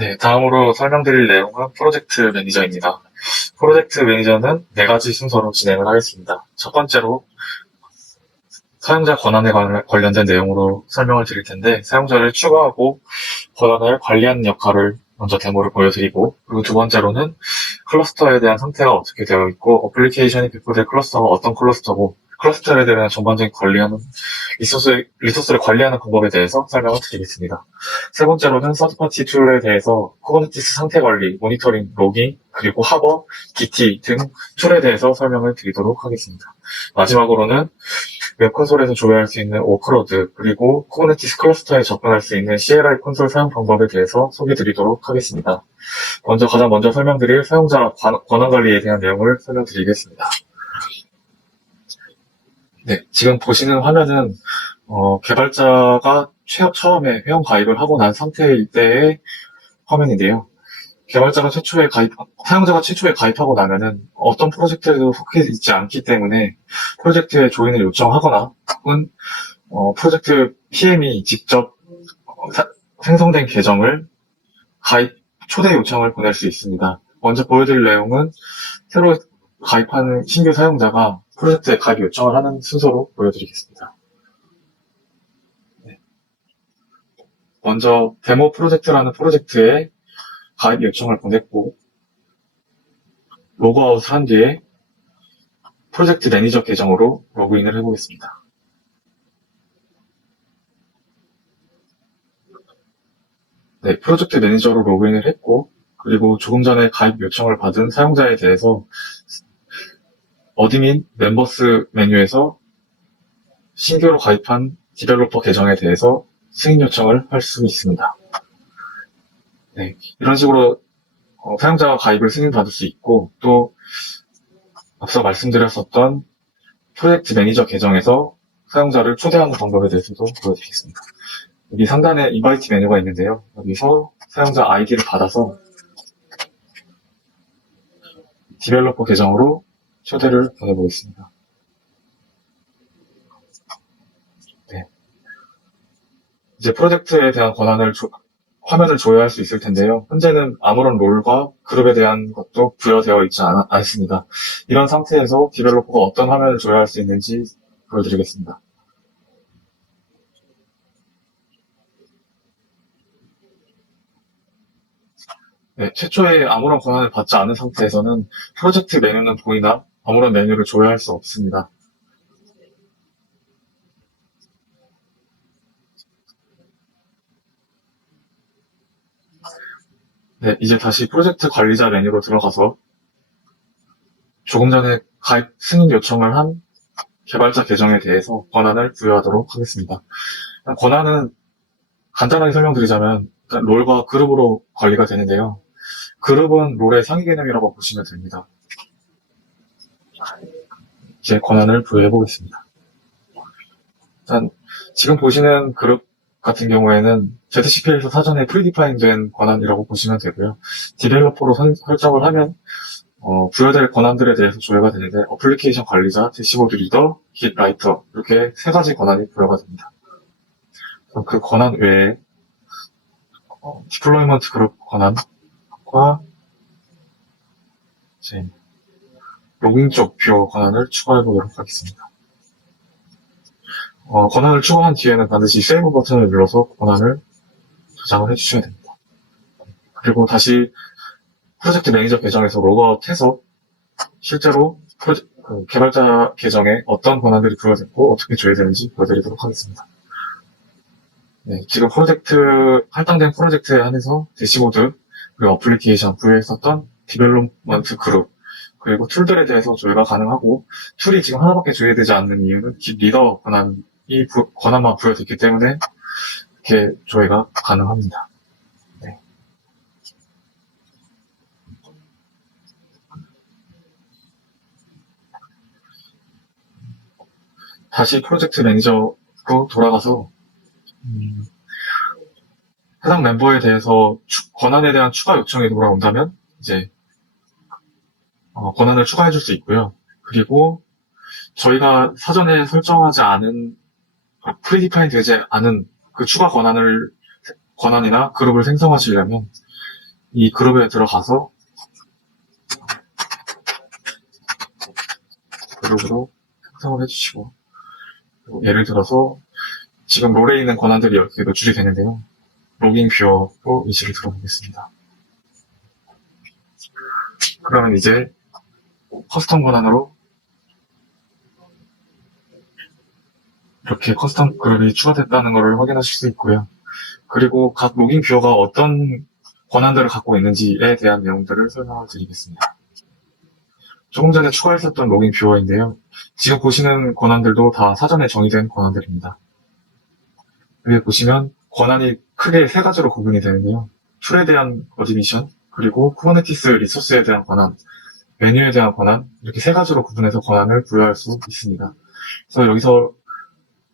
네, 다음으로 설명드릴 내용은 프로젝트 매니저입니다. 프로젝트 매니저는 네 가지 순서로 진행을 하겠습니다. 첫 번째로 사용자 권한에 관련된 내용으로 설명을 드릴 텐데, 사용자를 추가하고 권한을 관리하는 역할을 먼저 데모를 보여드리고, 그리고 두 번째로는 클러스터에 대한 상태가 어떻게 되어 있고, 어플리케이션이 배포될 클러스터가 어떤 클러스터고, 클러스터에 대한 전반적인 관리하는, 리소스를 관리하는 방법에 대해서 설명을 드리겠습니다. 세 번째로는 서드파티 툴에 대해서 쿠버네티스 상태 관리, 모니터링, 로깅, 그리고 하버, DT 등 툴에 대해서 설명을 드리도록 하겠습니다. 마지막으로는 웹 콘솔에서 조회할 수 있는 워크로드, 그리고 쿠버네티스 클러스터에 접근할 수 있는 CLI 콘솔 사용 방법에 대해서 소개드리도록 하겠습니다. 가장 먼저 설명드릴 사용자 권한 관리에 대한 내용을 설명드리겠습니다. 네, 지금 보시는 화면은 개발자가 처음에 회원 가입을 하고 난 상태일 때의 화면인데요. 사용자가 최초에 가입하고 나면은 어떤 프로젝트에도 속해 있지 않기 때문에 프로젝트에 조인을 요청하거나 혹은 프로젝트 PM이 직접 생성된 계정을 초대 요청을 보낼 수 있습니다. 먼저 보여드릴 내용은 새로 가입하는 신규 사용자가 프로젝트에 가입 요청을 하는 순서로 보여드리겠습니다. 네. 먼저 데모 프로젝트라는 프로젝트에 가입 요청을 보냈고 로그아웃을 한 뒤에 프로젝트 매니저 계정으로 로그인을 해보겠습니다. 네, 프로젝트 매니저로 로그인을 했고 그리고 조금 전에 가입 요청을 받은 사용자에 대해서 어드민 멤버스 메뉴에서 신규로 가입한 디벨로퍼 계정에 대해서 승인 요청을 할 수 있습니다. 네, 이런 식으로 사용자가 가입을 승인받을 수 있고 또 앞서 말씀드렸었던 프로젝트 매니저 계정에서 사용자를 초대하는 방법에 대해서도 보여드리겠습니다. 여기 상단에 인바이트 메뉴가 있는데요. 여기서 사용자 아이디를 받아서 디벨로퍼 계정으로 초대를 보내보겠습니다. 네. 이제 프로젝트에 대한 화면을 조회할 수 있을 텐데요. 현재는 아무런 롤과 그룹에 대한 것도 부여되어 있지 않습니다. 이런 상태에서 디벨로퍼가 어떤 화면을 조회할 수 있는지 보여드리겠습니다. 네, 최초에 아무런 권한을 받지 않은 상태에서는 프로젝트 메뉴는 보이나 아무런 메뉴를 조회할 수 없습니다. 네, 이제 다시 프로젝트 관리자 메뉴로 들어가서 조금 전에 가입 승인 요청을 한 개발자 계정에 대해서 권한을 부여하도록 하겠습니다. 권한은 간단하게 설명드리자면 롤과 그룹으로 관리가 되는데요. 그룹은 롤의 상위 개념이라고 보시면 됩니다. 이제 권한을 부여해 보겠습니다. 일단 지금 보시는 그룹 같은 경우에는 ZCP에서 사전에 프리디파인된 권한이라고 보시면 되고요. 디벨로퍼로 설정을 하면 부여될 권한들에 대해서 조회가 되는데 어플리케이션 관리자, 대시보드 리더, 깃 라이터 이렇게 세 가지 권한이 부여가 됩니다. 그 권한 외에 디플로이먼트 그룹 권한과 이제 로깅 쪽 뷰어 권한을 추가해 보도록 하겠습니다. 권한을 추가한 뒤에는 반드시 세이브 버튼을 눌러서 권한을 저장을 해주셔야 됩니다. 그리고 다시 프로젝트 매니저 계정에서 로그아웃해서 실제로 개발자 계정에 어떤 권한들이 부여됐고 어떻게 조회되는지 보여드리도록 하겠습니다. 네, 지금 할당된 프로젝트에 한해서 대시보드, 그리고 어플리케이션, 부여했었던 디벨롭먼트 그룹, 그리고 툴들에 대해서 조회가 가능하고, 툴이 지금 하나밖에 조회되지 않는 이유는 깃 리더 권한만 부여됐기 때문에 이렇게 조회가 가능합니다. 네. 다시 프로젝트 매니저로 돌아가서 해당 멤버에 대해서 권한에 대한 추가 요청이 돌아온다면 이제 권한을 추가해 줄 수 있고요. 그리고 저희가 사전에 설정하지 않은 프리디파인 되지 않은 그 추가 권한이나 그룹을 생성하시려면 이 그룹에 들어가서 그룹으로 생성을 해주시고, 예를 들어서 지금 롤에 있는 권한들이 이렇게 노출이 되는데요. 로깅 뷰어로 이식을 들어보겠습니다. 그러면 이제 커스텀 권한으로 이렇게 커스텀 그룹이 추가됐다는 것을 확인하실 수 있고요. 그리고 각 로깅 뷰어가 어떤 권한들을 갖고 있는지에 대한 내용들을 설명을 드리겠습니다. 조금 전에 추가했었던 로깅 뷰어인데요. 지금 보시는 권한들도 다 사전에 정의된 권한들입니다. 여기 보시면 권한이 크게 세 가지로 구분이 되는데요. 툴에 대한 어드미션, 그리고 쿠버네티스 리소스에 대한 권한, 메뉴에 대한 권한, 이렇게 세 가지로 구분해서 권한을 부여할 수 있습니다. 그래서 여기서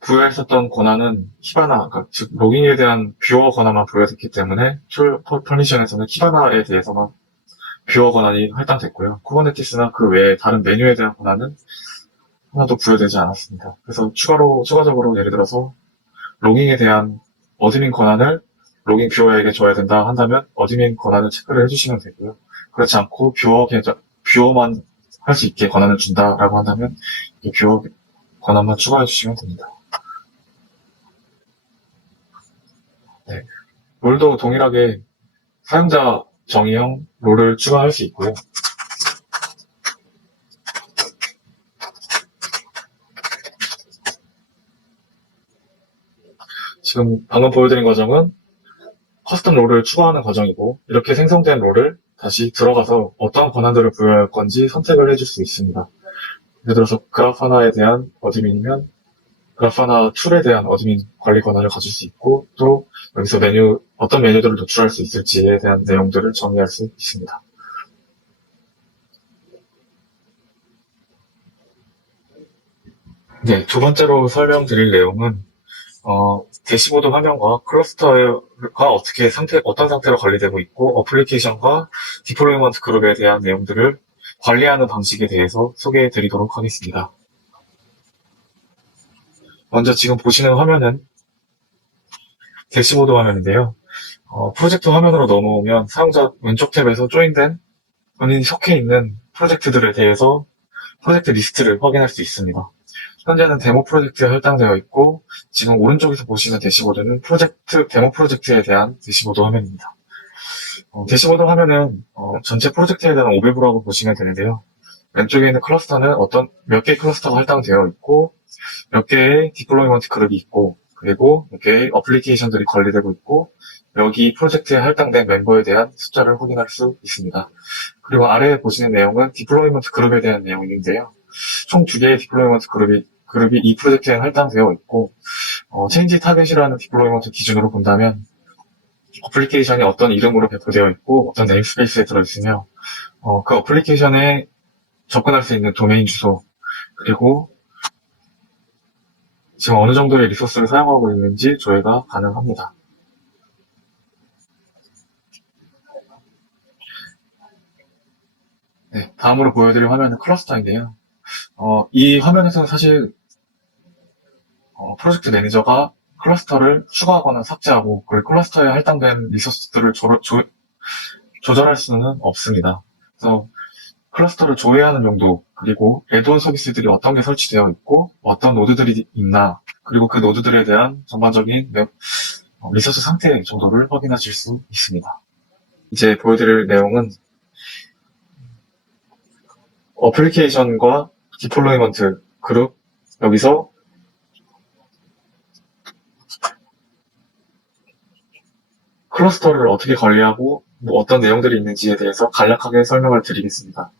부여했었던 권한은 키바나, 그러니까 즉 로깅에 대한 뷰어 권한만 부여됐기 때문에 툴 퍼미션에서는 키바나에 대해서만 뷰어 권한이 할당됐고요. 쿠버네티스나 그 외에 다른 메뉴에 대한 권한은 하나도 부여되지 않았습니다. 그래서 추가적으로 예를 들어서 로깅에 대한 어드민 권한을 로깅 뷰어에게 줘야 된다 한다면 어드민 권한을 체크를 해주시면 되고요. 그렇지 않고 뷰어만 할 수 있게 권한을 준다라고 한다면 이 뷰어 권한만 추가해 주시면 됩니다. 네. 롤도 동일하게 사용자 정의형 롤을 추가할 수 있고요. 지금 방금 보여드린 과정은 커스텀 롤을 추가하는 과정이고, 이렇게 생성된 롤을 다시 들어가서 어떠한 권한들을 부여할 건지 선택을 해줄 수 있습니다. 예를 들어서 그래프 하나에 대한 어드민이면 그래프 하나 툴에 대한 어드민 관리 권한을 가질 수 있고, 또 여기서 어떤 메뉴들을 노출할 수 있을지에 대한 내용들을 정의할 수 있습니다. 네, 두 번째로 설명드릴 내용은 대시보드 화면과 클러스터가 어떤 상태로 관리되고 있고, 어플리케이션과 디플로이먼트 그룹에 대한 내용들을 관리하는 방식에 대해서 소개해 드리도록 하겠습니다. 먼저 지금 보시는 화면은 대시보드 화면인데요. 프로젝트 화면으로 넘어오면 사용자 왼쪽 탭에서 조인된 본인이 속해 있는 프로젝트들에 대해서 프로젝트 리스트를 확인할 수 있습니다. 현재는 데모 프로젝트에 할당되어 있고, 지금 오른쪽에서 보시는 대시보드는 데모 프로젝트에 대한 대시보드 화면입니다. 대시보드 화면은 전체 프로젝트에 대한 오버뷰라고 보시면 되는데요. 왼쪽에 있는 클러스터는 몇 개의 클러스터가 할당되어 있고, 몇 개의 디플로이먼트 그룹이 있고, 그리고 몇 개의 어플리케이션들이 관리되고 있고, 여기 프로젝트에 할당된 멤버에 대한 숫자를 확인할 수 있습니다. 그리고 아래에 보시는 내용은 디플로이먼트 그룹에 대한 내용인데요. 총 2개의 디플로이먼트 그룹이 이 프로젝트에 할당되어 있고, 체인지 타겟이라는 디플로이먼트 기준으로 본다면 어플리케이션이 어떤 이름으로 배포되어 있고 어떤 네임스페이스에 들어있으며 그 어플리케이션에 접근할 수 있는 도메인 주소, 그리고 지금 어느 정도의 리소스를 사용하고 있는지 조회가 가능합니다. 네, 다음으로 보여드릴 화면은 클러스터인데요. 이 화면에서는 사실 프로젝트 매니저가 클러스터를 추가하거나 삭제하고 그 클러스터에 할당된 리소스들을 조절할 수는 없습니다. 그래서 클러스터를 조회하는 용도, 그리고 애드온 서비스들이 어떤 게 설치되어 있고 어떤 노드들이 있나, 그리고 그 노드들에 대한 전반적인 리소스 상태 정도를 확인하실 수 있습니다. 이제 보여드릴 내용은 어플리케이션과 디플로이먼트 그룹, 여기서 클러스터를 어떻게 관리하고 어떤 내용들이 있는지에 대해서 간략하게 설명을 드리겠습니다.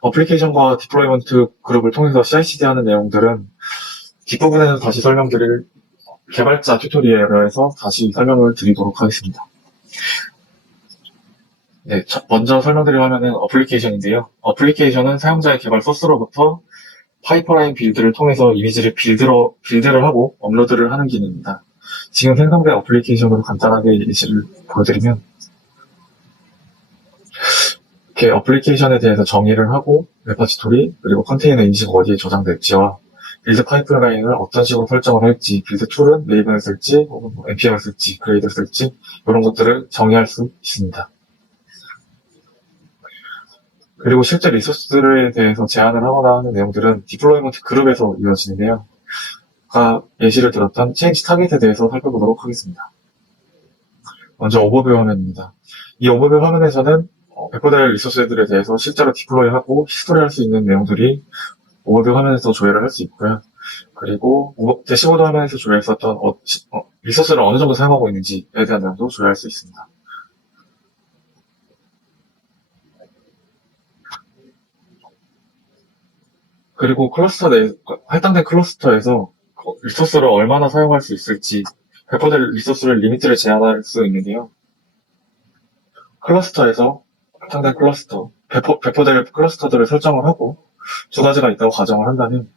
어플리케이션과 디플로이먼트 그룹을 통해서 CI/CD 하는 내용들은 뒷부분에서 다시 설명드릴 개발자 튜토리얼에서 다시 설명을 드리도록 하겠습니다. 네, 먼저 설명드릴 화면은 어플리케이션인데요. 어플리케이션은 사용자의 개발 소스로부터 파이프라인 빌드를 통해서 이미지를 빌드를 하고 업로드를 하는 기능입니다. 지금 생성된 어플리케이션으로 간단하게 예시를 보여드리면, 이렇게 어플리케이션에 대해서 정의를 하고 레파지토리, 그리고 컨테이너 인식 어디에 저장될지와 빌드 파이프라인을 어떤 식으로 설정을 할지, 빌드 툴은 메이븐을 쓸지, 혹은 뭐 npm을 쓸지, 그레이드를 쓸지, 이런 것들을 정의할 수 있습니다. 그리고 실제 리소스들에 대해서 제안을 하거나 하는 내용들은 디플로이먼트 그룹에서 이루어지는데요. 아까 예시를 들었던 체인지 타겟에 대해서 살펴보도록 하겠습니다. 먼저 오버뷰 화면입니다. 이 오버뷰 화면에서는 배포될 리소스들에 대해서 실제로 디플로이하고 히스토리할 수 있는 내용들이 오버뷰 화면에서 조회를 할 수 있고요. 그리고 대시보드 화면에서 조회했었던 리소스를 어느 정도 사용하고 있는지에 대한 내용도 조회할 수 있습니다. 그리고 할당된 클러스터에서 리소스를 얼마나 사용할 수 있을지 배포될 리소스를 리미트를 제한할 수 있는데요. 클러스터에서 할당된 배포될 클러스터들을 설정을 하고 두 가지가 있다고 가정을 한다면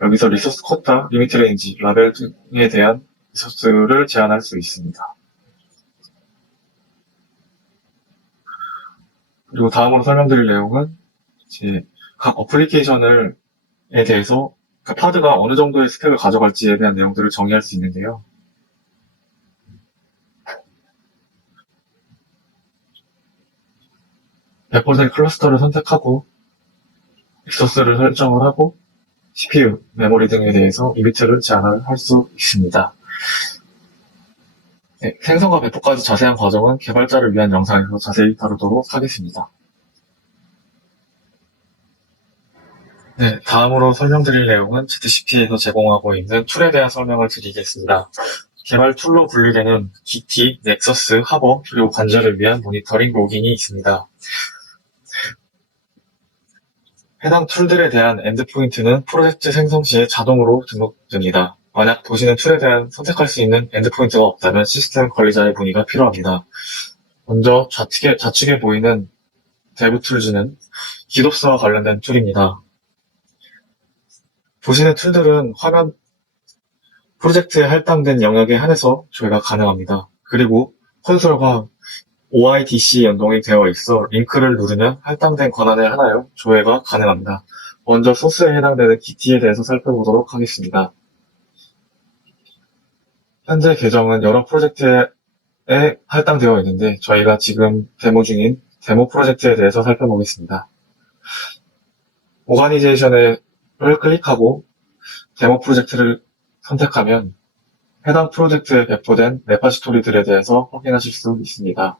여기서 리소스 쿼타, 리미트 레인지, 라벨 등에 대한 리소스를 제한할 수 있습니다. 그리고 다음으로 설명드릴 내용은 이제 각 어플리케이션에 대해서 그 파드가 어느 정도의 스펙을 가져갈지에 대한 내용들을 정의할 수 있는데요. 배포된 클러스터를 선택하고 리소스를 설정을 하고 CPU, 메모리 등에 대해서 리미트를 제한을 할 수 있습니다. 네, 생성과 배포까지 자세한 과정은 개발자를 위한 영상에서 자세히 다루도록 하겠습니다. 네, 다음으로 설명드릴 내용은 ZCP에서 제공하고 있는 툴에 대한 설명을 드리겠습니다. 개발 툴로 분류되는 Git, 넥서스, 하버, 그리고 관절을 위한 모니터링 로깅이 있습니다. 해당 툴들에 대한 엔드포인트는 프로젝트 생성 시에 자동으로 등록됩니다. 만약 보시는 툴에 대한 선택할 수 있는 엔드포인트가 없다면 시스템 관리자의 문의가 필요합니다. 먼저 좌측에 보이는 데브툴즈는 기덥스와 관련된 툴입니다. 보시는 툴들은 화면 프로젝트에 할당된 영역에 한해서 조회가 가능합니다. 그리고 콘솔과 OIDC 연동이 되어 있어 링크를 누르면 할당된 권한을 하나요 조회가 가능합니다. 먼저 소스에 해당되는 Git에 대해서 살펴보도록 하겠습니다. 현재 계정은 여러 프로젝트에 할당되어 있는데 저희가 지금 데모 중인 데모 프로젝트에 대해서 살펴보겠습니다. 오가니제이션을 클릭하고 데모 프로젝트를 선택하면 해당 프로젝트에 배포된 레파지토리들에 대해서 확인하실 수 있습니다.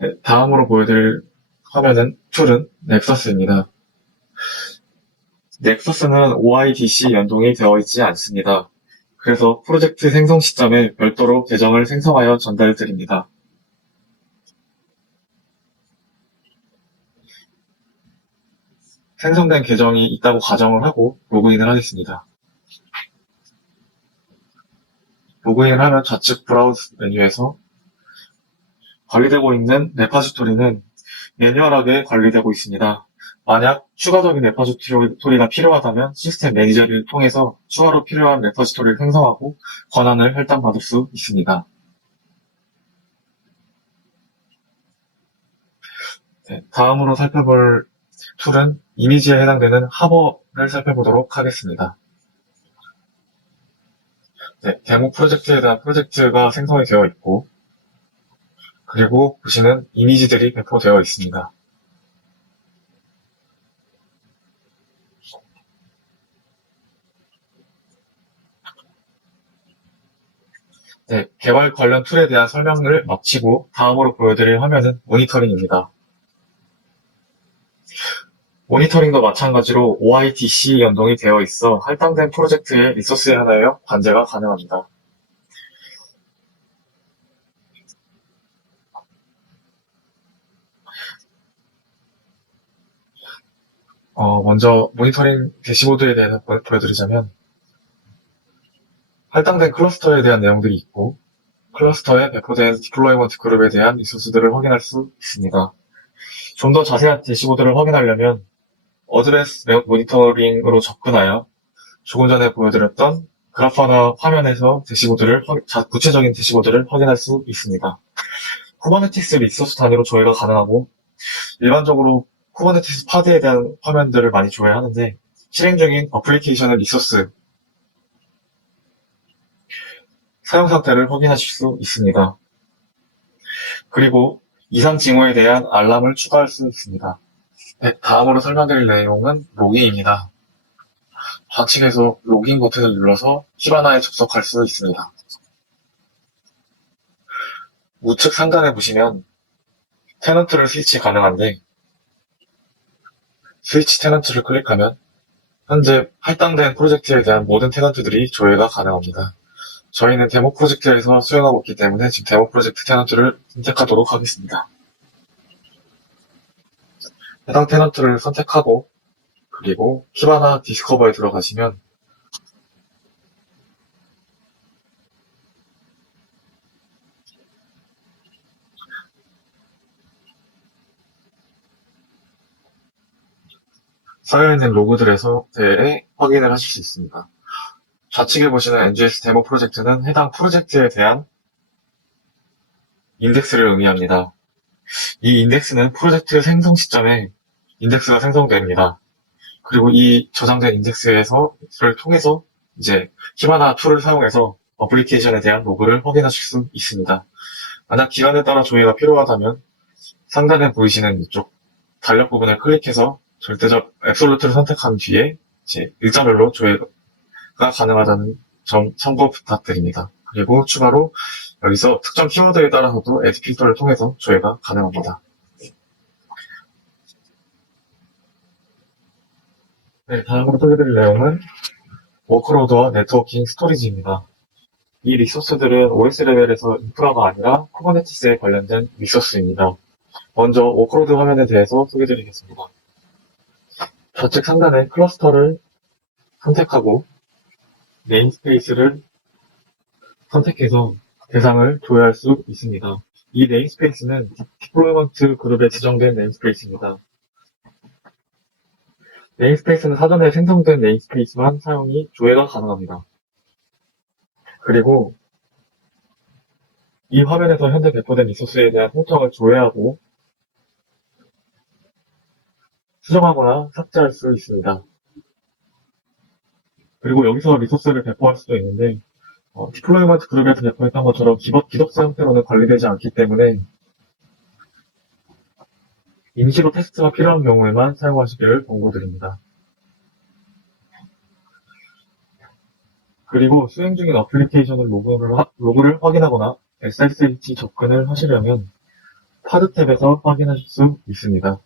네, 다음으로 보여드릴 툴은 넥서스입니다. 넥서스는 OIDC 연동이 되어 있지 않습니다. 그래서 프로젝트 생성 시점에 별도로 계정을 생성하여 전달드립니다. 생성된 계정이 있다고 가정을 하고 로그인을 하겠습니다. 로그인을 하면 좌측 브라우저 메뉴에서 관리되고 있는 레파지토리는 매뉴얼하게 관리되고 있습니다. 만약 추가적인 레파지토리가 필요하다면 시스템 매니저를 통해서 추가로 필요한 레파지토리를 생성하고 권한을 할당받을 수 있습니다. 네, 다음으로 살펴볼 툴은 이미지에 해당되는 하버를 살펴보도록 하겠습니다. 네, 데모 프로젝트에 대한 프로젝트가 생성이 되어 있고 그리고 보시는 이미지들이 배포되어 있습니다. 네, 개발 관련 툴에 대한 설명을 마치고 다음으로 보여드릴 화면은 모니터링입니다. 모니터링도 마찬가지로 OIDC 연동이 되어 있어 할당된 프로젝트의 리소스에 하나여 관제가 가능합니다. 먼저 모니터링 대시보드에 대해서 보여드리자면 할당된 클러스터에 대한 내용들이 있고 클러스터에 배포된 디플로이먼트 그룹에 대한 리소스들을 확인할 수 있습니다. 좀 더 자세한 대시보드를 확인하려면 어드레스 모니터링으로 접근하여 조금 전에 보여드렸던 그래파나 화면에서 구체적인 대시보드를 확인할 수 있습니다. 쿠버네티스 리소스 단위로 조회가 가능하고 일반적으로 쿠버네티스 파드에 대한 화면들을 많이 조회하는데 실행 중인 어플리케이션의 리소스 사용 상태를 확인하실 수 있습니다. 그리고 이상 징후에 대한 알람을 추가할 수 있습니다. 네, 다음으로 설명드릴 내용은 로깅입니다. 좌측에서 로깅 버튼을 눌러서 키바나에 접속할 수 있습니다. 우측 상단에 보시면 테넌트를 스위치 가능한데 스위치 테넌트를 클릭하면 현재 할당된 프로젝트에 대한 모든 테넌트들이 조회가 가능합니다. 저희는 데모 프로젝트에서 수행하고 있기 때문에 지금 데모 프로젝트 테넌트를 선택하도록 하겠습니다. 해당 테넌트를 선택하고 그리고 키바나 디스커버에 들어가시면 쌓여있는 로그들에서 대해 확인을 하실 수 있습니다. 좌측에 보시는 NGS 데모 프로젝트는 해당 프로젝트에 대한 인덱스를 의미합니다. 이 인덱스는 프로젝트 생성 시점에 인덱스가 생성됩니다. 그리고 이 저장된 인덱스를 통해서 이제 키바나 툴을 사용해서 어플리케이션에 대한 로그를 확인하실 수 있습니다. 만약 기간에 따라 조회가 필요하다면 상단에 보이시는 이쪽 달력 부분을 클릭해서 절대적 앱솔루트를 선택한 뒤에 이제 일자별로 조회가 가능하다는 점 참고 부탁드립니다. 그리고 추가로 여기서 특정 키워드에 따라서도 에디 필터를 통해서 조회가 가능합니다. 네, 다음으로 소개드릴 내용은 워크로드와 네트워킹 스토리지입니다. 이 리소스들은 OS 레벨에서 인프라가 아니라 쿠버네티스에 관련된 리소스입니다. 먼저 워크로드 화면에 대해서 소개드리겠습니다. 좌측 상단에 클러스터를 선택하고 네임스페이스를 선택해서 대상을 조회할 수 있습니다. 이 네임스페이스는 디플로이먼트 그룹에 지정된 네임스페이스입니다. 네임스페이스는 사전에 생성된 네임스페이스만 사용이 조회가 가능합니다. 그리고 이 화면에서 현재 배포된 리소스에 대한 통정을 조회하고 수정하거나 삭제할 수 있습니다. 그리고 여기서 리소스를 배포할 수도 있는데 디플로이먼트 그룹에서 배포했던 것처럼 기독스 형태로는 관리되지 않기 때문에 임시로 테스트가 필요한 경우에만 사용하시기를 권고드립니다. 그리고 수행 중인 어플리케이션을 로그를 확인하거나 SSH 접근을 하시려면 파드 탭에서 확인하실 수 있습니다.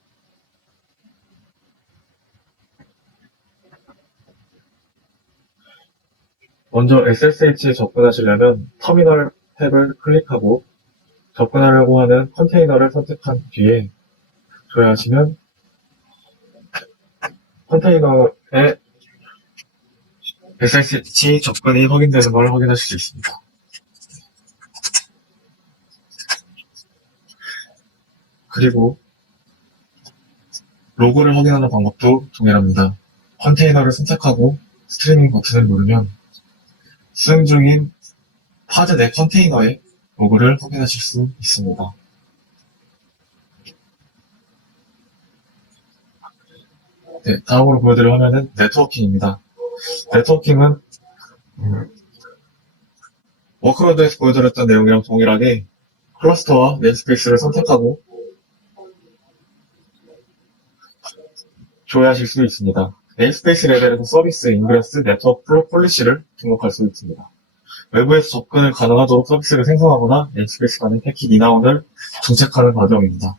먼저 SSH에 접근하시려면 터미널 탭을 클릭하고 접근하려고 하는 컨테이너를 선택한 뒤에 조회하시면 컨테이너에 SSH 접근이 확인되는 걸 확인하실 수 있습니다. 그리고 로그를 확인하는 방법도 동일합니다. 컨테이너를 선택하고 스트리밍 버튼을 누르면 수행 중인 파드 내 컨테이너의 로그를 확인하실 수 있습니다. 네, 다음으로 보여드릴 화면은 네트워킹입니다. 네트워킹은 워크로드에서 보여드렸던 내용이랑 동일하게 클러스터와 네임스페이스를 선택하고 조회하실 수 있습니다. 네임스페이스 레벨에서 서비스, 인그레스, 네트워크 폴리시를 등록할 수 있습니다. 외부에서 접근을 가능하도록 서비스를 생성하거나 네임스페이스 간의 패킷 인아웃을 중책하는 과정입니다.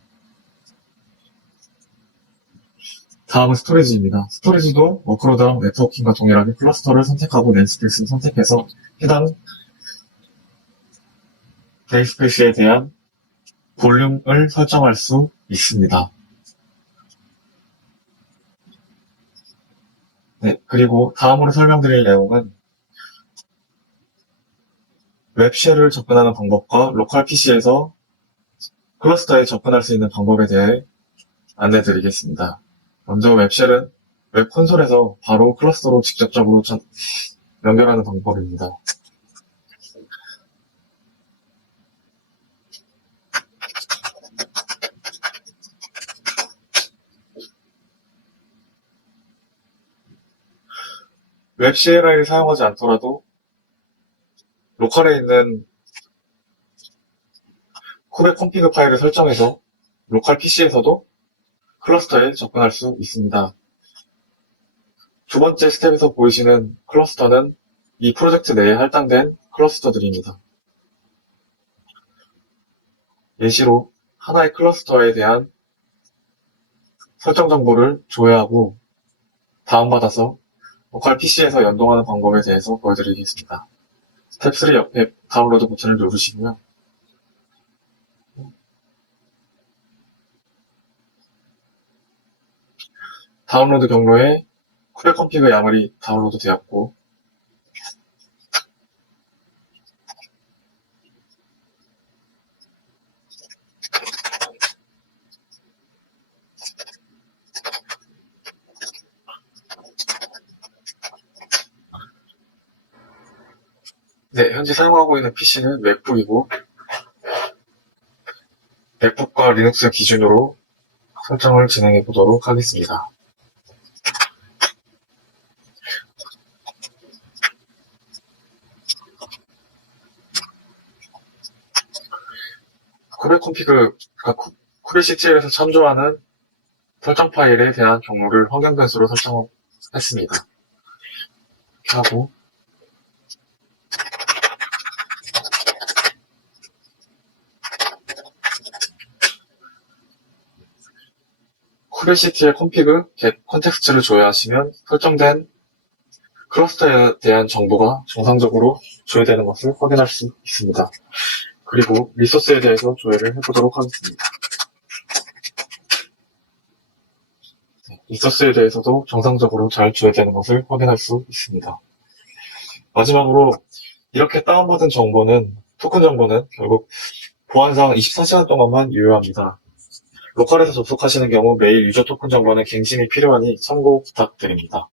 다음은 스토리지입니다. 스토리지도 워크로드랑 네트워킹과 동일하게 클러스터를 선택하고 네임스페이스를 선택해서 해당 네임스페이스에 대한 볼륨을 설정할 수 있습니다. 네, 그리고 다음으로 설명드릴 내용은 웹쉘을 접근하는 방법과 로컬 PC에서 클러스터에 접근할 수 있는 방법에 대해 안내드리겠습니다. 먼저 웹쉘은 웹 콘솔에서 바로 클러스터로 직접적으로 연결하는 방법입니다. 웹 CLI를 사용하지 않더라도 로컬에 있는 쿠베 콘피그 파일을 설정해서 로컬 PC에서도 클러스터에 접근할 수 있습니다. 두 번째 스텝에서 보이시는 클러스터는 이 프로젝트 내에 할당된 클러스터들입니다. 예시로 하나의 클러스터에 대한 설정 정보를 조회하고 다운받아서 로컬 PC에서 연동하는 방법에 대해서 보여드리겠습니다. 스텝 3 옆에 다운로드 버튼을 누르시고요. 다운로드 경로에 쿠베 콘피그 야물이 다운로드 되었고 네, 현재 사용하고 있는 PC는 맥북이고 맥북과 리눅스 기준으로 설정을 진행해 보도록 하겠습니다. 쿠베 콘피그, 쿠베 CTL에서 참조하는 설정 파일에 대한 경로를 확연 변수로 설정했습니다. 이렇게 하고 쿠베 CTL 콘피그 get 컨텍스트를 조회하시면 설정된 클러스터에 대한 정보가 정상적으로 조회되는 것을 확인할 수 있습니다. 그리고 리소스에 대해서 조회를 해보도록 하겠습니다. 리소스에 대해서도 정상적으로 잘 조회되는 것을 확인할 수 있습니다. 마지막으로 이렇게 다운받은 정보는, 토큰 정보는 결국 보안상 24시간 동안만 유효합니다. 로컬에서 접속하시는 경우 메일 유저 토큰 정보는 갱신이 필요하니 참고 부탁드립니다.